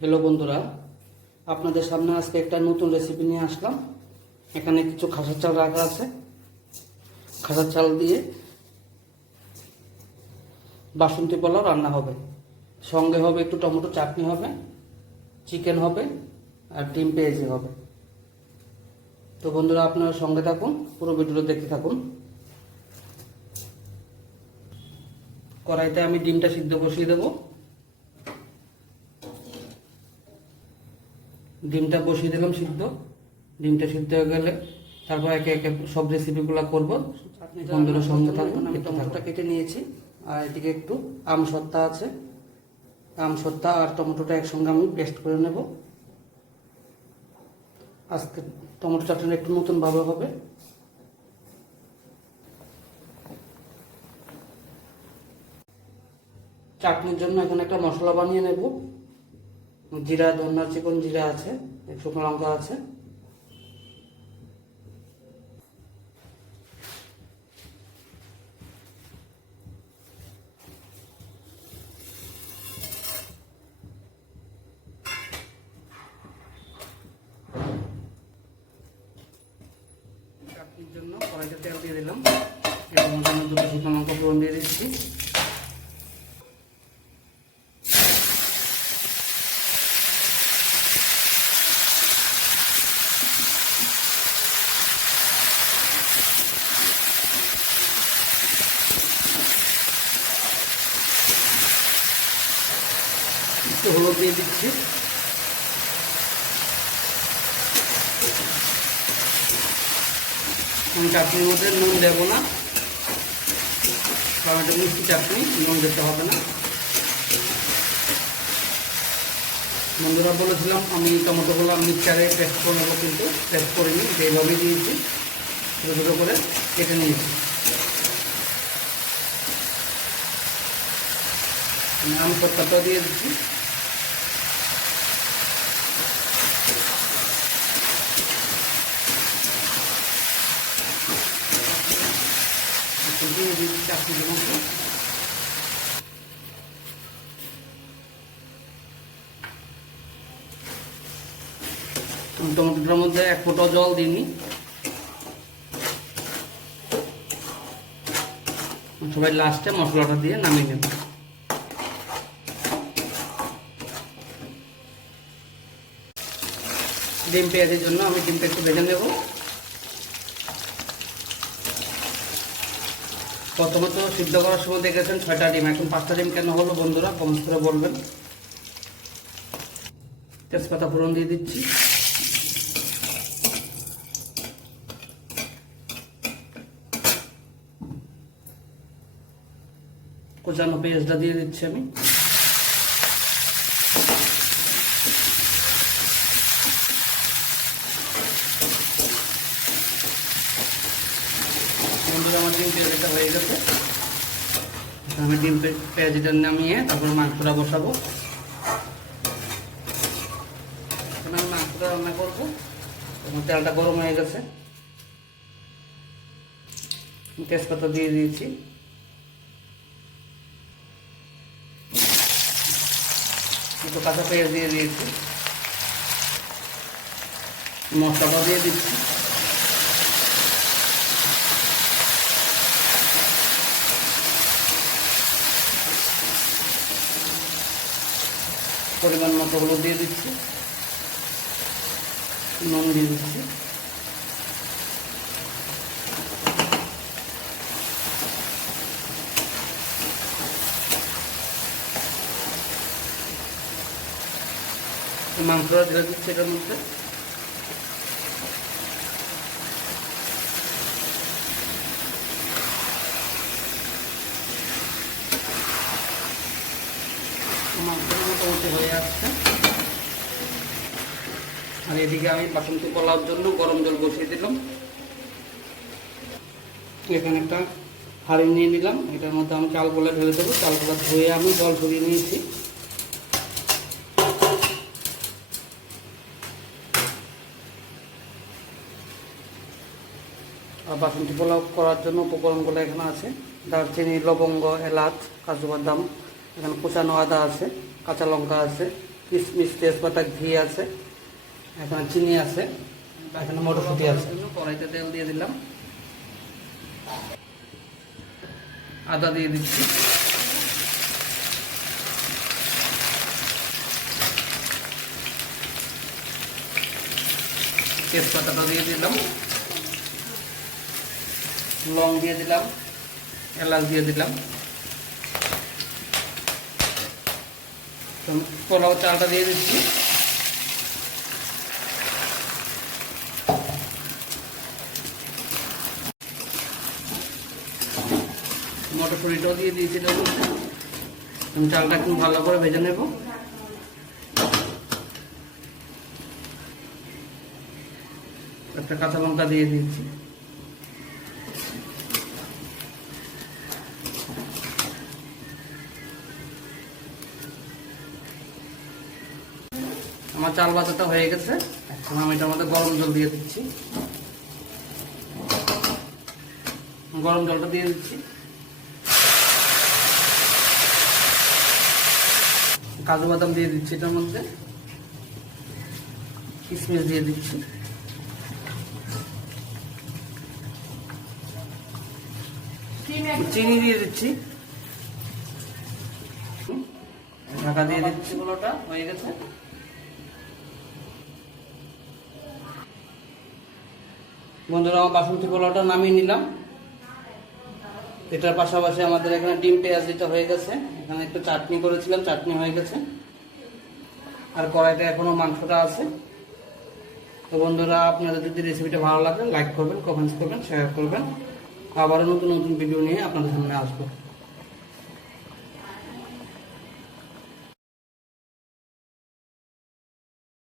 Hello বন্ধুরা, আপনাদের সামনে আজকে একটা নতুন রেসিপি নিয়ে আসলাম। এখানে কিছু খাসার চাল রাখা আছে। খাসার চাল দিয়ে বাসন্তী পোলাও রান্না হবে। সঙ্গে হবে একটু টমেটো চাটনি হবে চিকেন হবে, আর ডিম পেঁয়াজি হবে। তো বন্ধুরা, আপনারা সঙ্গে থাকুন, পুরো ভিডিওটা দেখতে থাকুন। কড়াইতে আমি ডিমটা সিদ্ধ বসিয়ে দেবো। ডিমটা বসিয়ে দিলাম সিদ্ধ। ডিমটা সিদ্ধ হয়ে গেলে তারপর একে একে সব রেসিপিগুলো করব। বন্ধুরা সঙ্গে থাকুন আমি টমেটোটা কেটে নিয়েছি। আর এদিকে একটু আম সত্তা আছে। আম সত্তা আর টমেটোটা একসঙ্গে আমি পেস্ট করে নেব। আজকে টমেটো চাটনি একটু নতুনভাবে হবে। চাটনির জন্য এখন একটা মশলা বানিয়ে নেব। জিরা, ধন্যা চিকন জিরা আছে শুকনো লঙ্কা আছে। জন্য কড়াইতে তেল দিয়ে দিলাম। এবং দুটো শুকনো লঙ্কা ফোড়ন দিয়ে দিচ্ছি একটু হলুদ দিয়ে দিচ্ছি। চাটনির মধ্যে নুন দেবো না। কারণ মিষ্টি চাটনি, নুন দিতে হবে না। বন্ধুরা বলেছিলাম, আমি টমেটোগুলো মিক্সারে পেস্ট করে নেব কিন্তু পেস্ট করিনি এইভাবেই দিয়েছি, ছোটো ছোটো করে কেটে নিয়েছি। আমি সত্তরটা দিয়ে দিচ্ছি। দিয়ে দিচ্ছি মতো টমেটোটার মধ্যে এক ফোঁটা জল দিইনি সবাই লাস্টে মশলাটা দিয়ে নামিয়ে নেব। ডিম পেঁয়াজের জন্য আমি ডিমটা একটু ভেজে নেব। প্রথমে তো সিদ্ধ করার সময় দেখেছেন ছয়টা ডিম। এখন পাঁচটা ডিম কেন হলো বন্ধুরা? কমেন্ট করে বলবেন। তেজপাতা ফোড়ন দিয়ে দিচ্ছি। কোচানো পেঁয়াজটা দিয়ে দিচ্ছি আমি। ডিম পেঁয়াজিটা হয়ে গেছে। আমি ডিম পেঁয়াজিটা নামিয়ে তারপর মাংসটা বসাবো। এখন আমি মাংসটা রান্না করব। তেলটা গরম হয়ে গেছে। তেজপাতা দিয়ে দিয়েছি। একটু কাঁচা পেঁয়াজ দিয়ে দিয়েছি। মশলাটা দিয়ে দিচ্ছি। পরিমাণ মতো হলুদ দিয়ে দিচ্ছি। নুন দিয়ে দিচ্ছি। মাংসটা দিয়ে দিচ্ছি এটার মধ্যে। মোটামুটি হয়ে আসছে আর এদিকে আমি বাসন্তী পোলাওর জন্য গরম জল বসিয়ে দিলাম। এখানে একটা হাঁড়ি নিয়ে নিলাম। এটার মধ্যে আমি চালগুলো ঢেলে দেবো। চালগুলো ধুয়ে আমি জল সরিয়ে নিয়েছি। আর বাসন্তী পোলাও করার জন্য উপকরণগুলো এখানে আছে। দারচিনি, লবঙ্গ, এলাচ, কাজু বাদাম। এখানে কুচানো আদা আছে, কাঁচা লঙ্কা আছে, কিশমিশ, তেজপাতা, ঘি আছে, এখানে চিনি আছে, এখানে মটরশুঁটি আছে। কড়াইতে তেল দিয়ে দিলাম। আদা দিয়ে দিচ্ছি। তেজপাতাটা দিয়ে দিলাম। লং দিয়ে দিলাম। এলাচ দিয়ে দিলাম। তো পোলাও চালটা দিয়ে দিচ্ছি। মটরশুঁটিটাও দিয়ে দিয়েছি আমি চালটা একটু ভালো করে ভেজে নেব। একটা কাঁচা লঙ্কা দিয়ে দিচ্ছি আমার চাল বাচ্চাটা হয়ে গেছে। এখন আমি এটার মধ্যে গরম জল দিয়ে দিচ্ছি। গরম জলটা দিয়ে দিচ্ছি। কাজু বাদাম দিয়ে দিচ্ছি এটার মধ্যে। কিশমিশ দিয়ে দিচ্ছি। চিনি দিয়ে দিচ্ছি। ঢাকা দিয়ে দিচ্ছি। গুলোটা হয়ে গেছে। বন্ধুরা, আমার বাসন্তী পোলাওটা নামিয়ে নিলাম। এটার পাশাপাশি আমাদের এখানে ডিম পেঁয়াজ দিতে হয়ে গেছে। এখানে একটু চাটনি করেছিলাম, চাটনি হয়ে গেছে। আর কড়াইতে এখনও মাংসটা আছে। তো বন্ধুরা, আপনাদের যদি রেসিপিটা ভালো লাগে লাইক করবেন কমেন্টস করবেন শেয়ার করবেন। আবারও নতুন নতুন ভিডিও নিয়ে আপনাদের সামনে আসব।